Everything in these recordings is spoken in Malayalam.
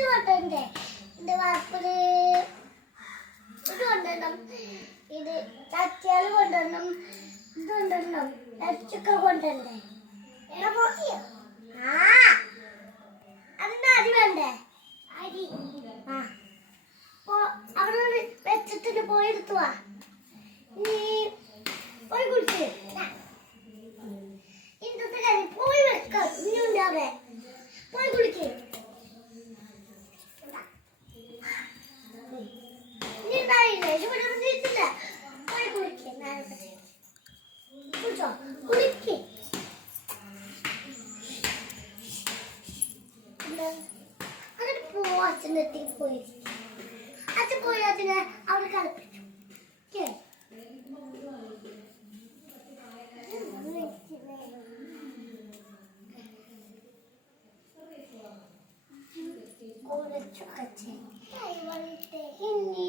കൊണ്ടുവരണ്ടേ ഇത് ഇത് ഇത് ഇത് ആ. ആ. പോയി നീ പോയി പോയി വെക്കാം. നീ ഉണ്ടാവേ. അങ്ങനെ പോവാ അച്ഛന്റെ അടുത്തേക്ക് പോയി അച്ഛൻ പോയി അതിനെ അവിടെ കളിപ്പിച്ചു കേ നീ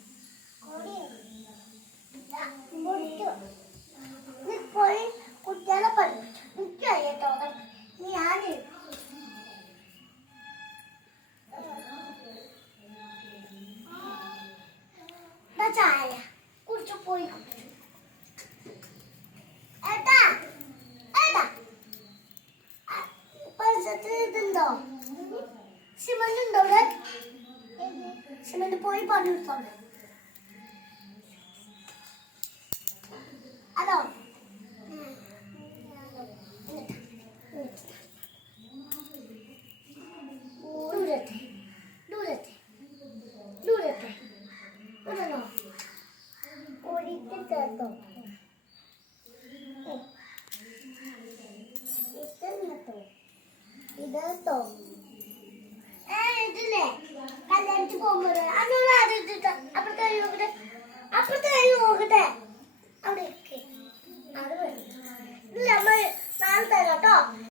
പോയി ഇതുണ്ടോ സിമന്റ് ഉണ്ടോ സിമന്റ് പോയി പണിയെടുത്തോണ്ട് ഒരിക്കൽ ചേർത്തോ ഇതെന്നത്തോ ഇതെത്തോ